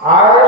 而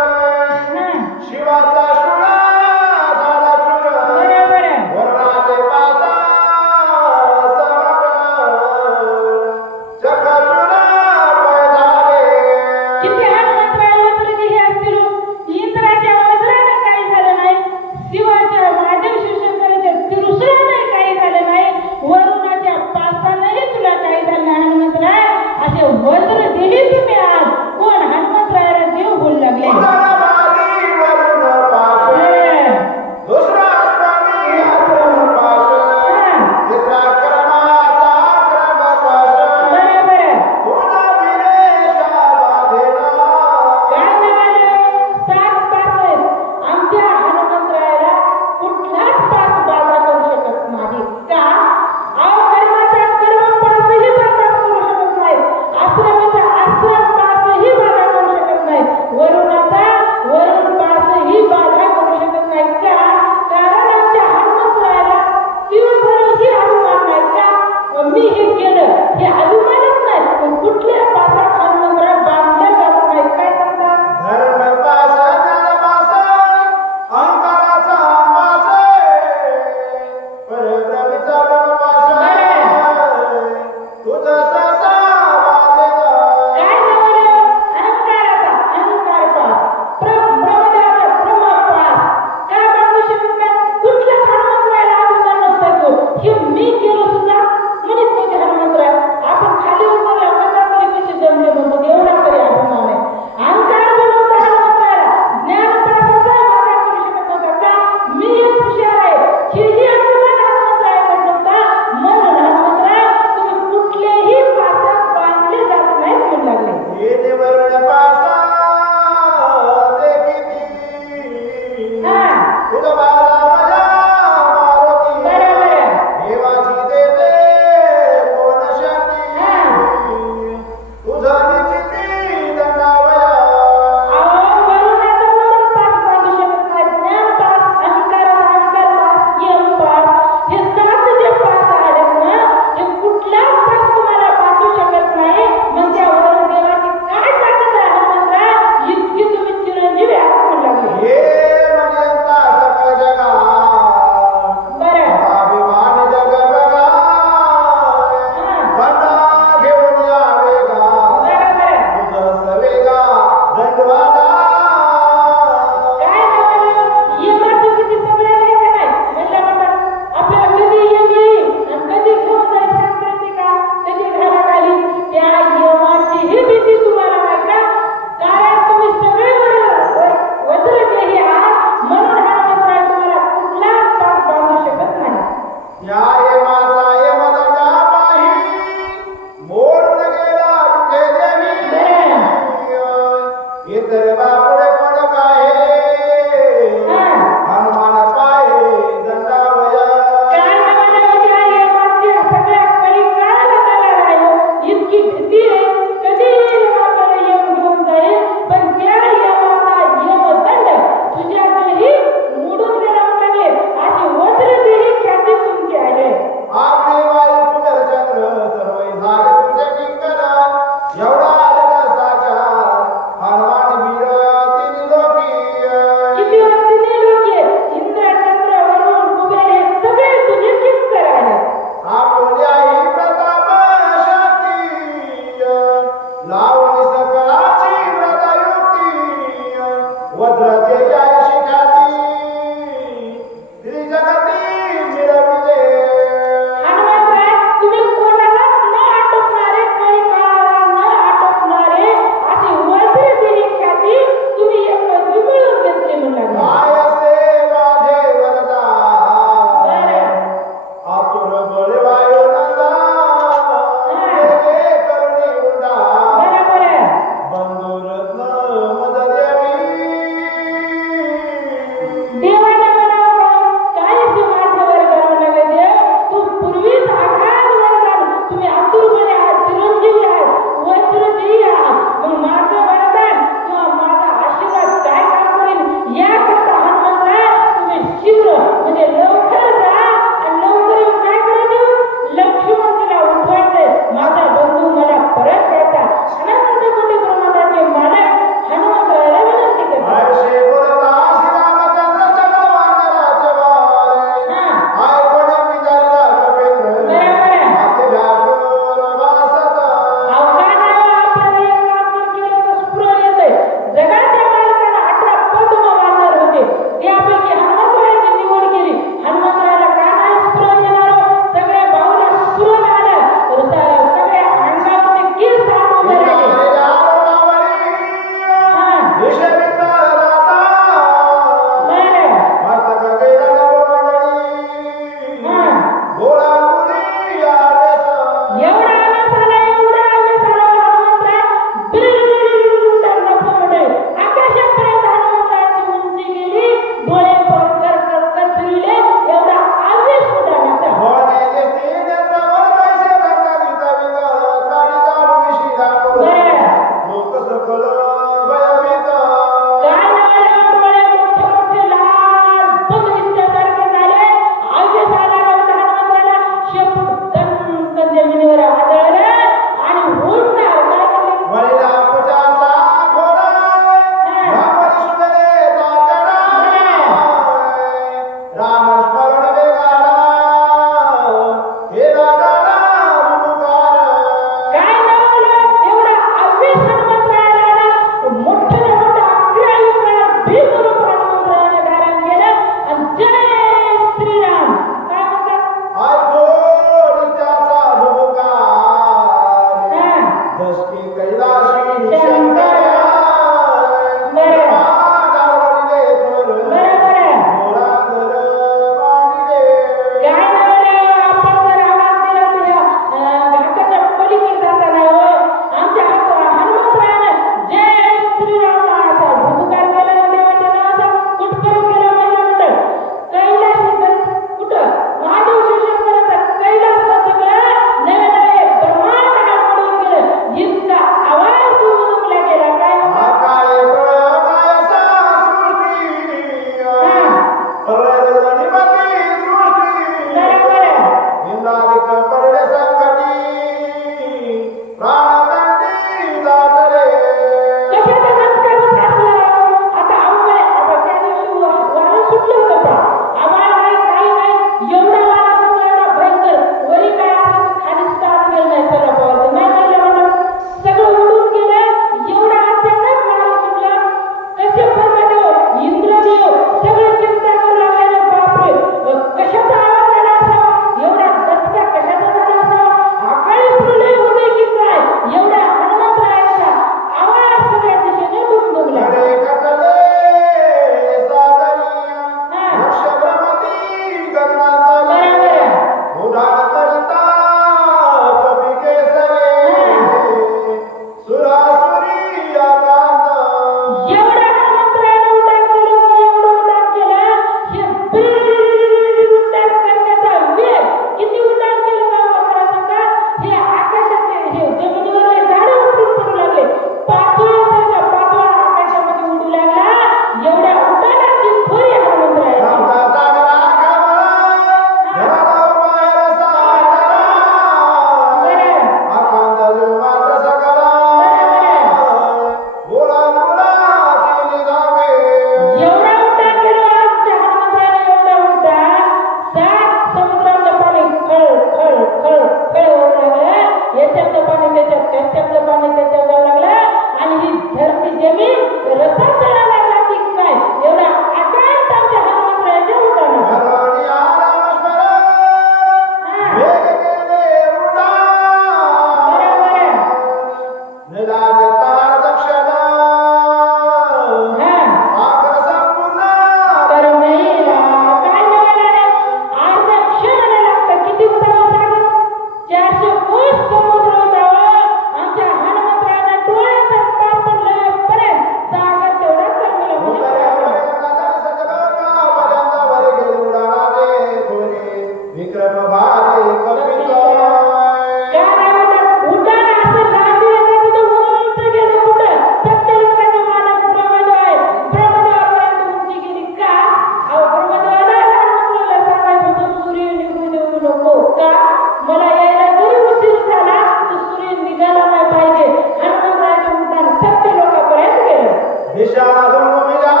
হিসাদুল Mizan